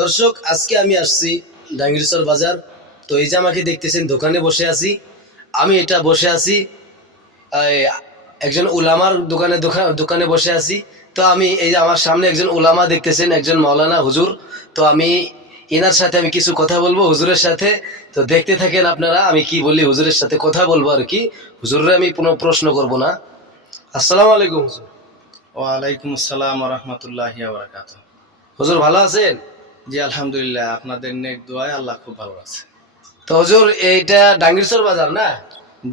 দর্শক, আজকে আমি আসছি ডাঙ্গিরচর বাজার। তো এই যে আমাকে দেখতেছেন দোকানে বসে আছি, আমি এটা বসে আছি এই, একজন উলামার দোকানে বসে আছি। তো আমি এই যে আমার সামনে একজন উলামা দেখতেছেন, একজন মাওলানা হুজুর। তো আমি এনার সাথে আমি কিছু কথা বলবো হুজুরের সাথে। তো দেখতে থাকেন আপনারা আমি কি বলি, হুজুরের সাথে কথা বলবো আর কি। হুজুরের আমি কোনো প্রশ্ন করব না। আসসালামু আলাইকুম হুজুর। ওয়ালাইকুম আসসালাম ওয়া রাহমাতুল্লাহি ওয়া বারাকাতুহু। হুজুর ভালো আছেন? জি আলহামদুলিল্লাহ, আপনাদের নেক দোয়ায় আল্লাহ খুব ভালো আছে। তো হুজুর এইটা ডাঙ্গিরচর বাজার না?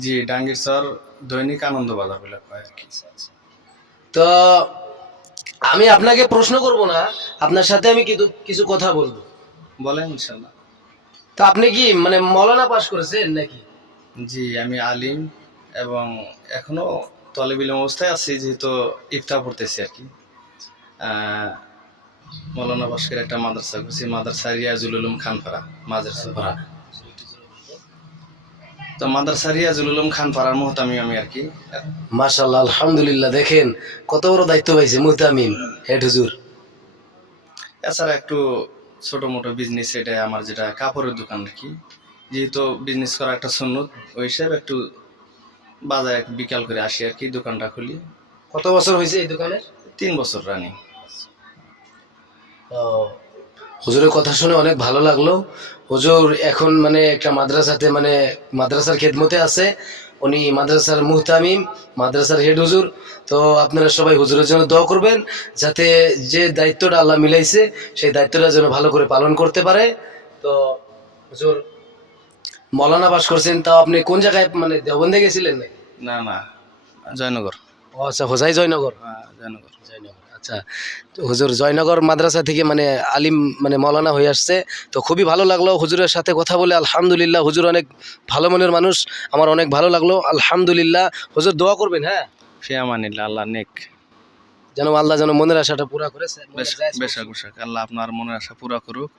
জি, ডাঙ্গিরচর দৈনিক আনন্দ বাজার বলে কয় আর কি। তো আমি আপনাকে প্রশ্ন করব না, আপনার সাথে আমি কিছু কথা বলবো। বলেন ইনশাআল্লাহ। তো আপনি কি মানে মৌলানা পাস করেছেন নাকি? জি, আমি আলিম এবং এখনো তলেব ইলম অবস্থায় আছি, যেহেতু ইফতা পড়তেছি আর কি। মৌলানা বাসকের একটা মাদ্রাসা করছি, মাদ্রাসা রিয়াজুল উলুম খানপাড়া মাদ্রাসা। তো মাদ্রাসা রিয়াজুল উলুম খানপাড়ার মুহতামিম আমি আর কি। মাশাআল্লাহ, আলহামদুলিল্লাহ। দেখেন কত বড় দায়িত্ব পাইছে মুহতামিম হেড হুজুর। এছাড়া একটু ছোট মোটো বিজনেস, এটা আমার যেটা কাপড়ের দোকান আর কি। যেহেতু বিজনেস করা একটা সুন্নত, ওই হিসাবে একটু বাজারে বিকাল করে আসি আর কি, দোকানটা খুলি। কত বছর হয়েছে এই দোকানে? 3 বছর রানিং। হুজুরের কথা শুনে অনেক ভালো লাগলো। হুজুর এখন মানে একটা মাদ্রাসাতে মানে মাদ্রাসার খেদমতে আছে। উনি মাদ্রাসার মুহতামিম, মাদ্রাসার হেড হুজুর। তো আপনারা সবাই হুজুরের জন্য দোয়া করবেন, যাতে যে দায়িত্বটা আল্লাহ মিলাইছে সেই দায়িত্বটা যেন ভালো করে পালন করতে পারে। তো হুজুর মৌলানা পাস করছেন, তাও আপনি কোন জায়গায় মানে দেওবন্দে গেছিলেন নাকি? না না, জয়নগর। ও আচ্ছা, হোজাই জয়নগর। জয়নগর। আচ্ছা, তো হুজুর জয়নগর মাদ্রাসা থেকে মানে আলিম মানে মৌলানা হয়ে আসছে। তো খুবই ভালো লাগলো হুজুরের সাথে কথা বলে, আলহামদুলিল্লাহ। হুজুর অনেক ভালো মনের মানুষ, আমার অনেক ভালো লাগলো, আলহামদুলিল্লাহ। হুজুর দোয়া করবেন, হ্যাঁ, ফিয়ামানিল্লাহ, আল্লাহ নেক। যেন আল্লাহ যেন মনের আশাটা পুরা করে। বেশাক বেশাক, আল্লাহ আপনার মনের আশা পুরা করুক।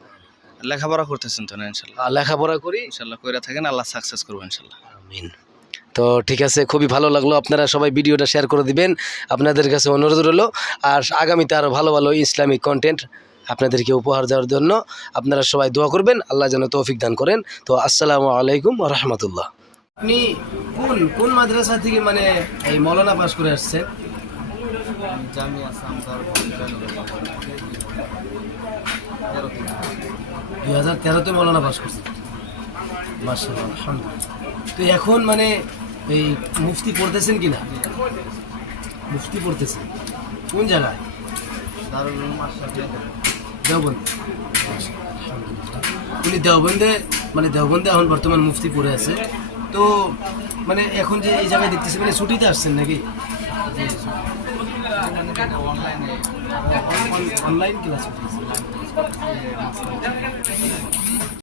লেখাপড়া করতেছেন তো না? ইনশাল্লাহ লেখাপড়া করি, ইনশাল্লাহ কইরা থাকেন, আল্লাহ সাকসেস করবো ইনশাল্লাহ। আমিন। তো ঠিক আছে, খুবই ভালো লাগলো। আপনারা সবাই ভিডিওটা শেয়ার করে দিবেন, আপনাদের কাছে অনুরোধ রইল। আর আগামীতে আরও ভালো ভালো ইসলামিক কন্টেন্ট আপনাদেরকে উপহার দেওয়ার জন্য আপনারা সবাই দোয়া করবেন, আল্লাহ যেন তৌফিক দান করেন। তো আসসালামু আলাইকুম ওয়া রাহমাতুল্লাহ। আপনি কোন কোন মাদ্রাসা থেকে মানে এই মৌলানা পাস করে আসছেন? জামিয়া সামদার 2013-তে মৌলানা পাস করছেন। মাশাআল্লাহ, আলহামদুলিল্লাহ। তো এখন মানে এই মুফতি পড়তেছেন কিনা? মুফতি পড়তেছেন কোন জায়গায়? দেওবন্দে। আলহামদুলিল্লাহ। উনি দেওবন্দে মানে দেওবন্দে এখন বর্তমান মুফতি পড়ে আছে। তো মানে এখন যে এই জায়গায় দেখতেছি মানে ছুটিতে আসছেন নাকি? Online class.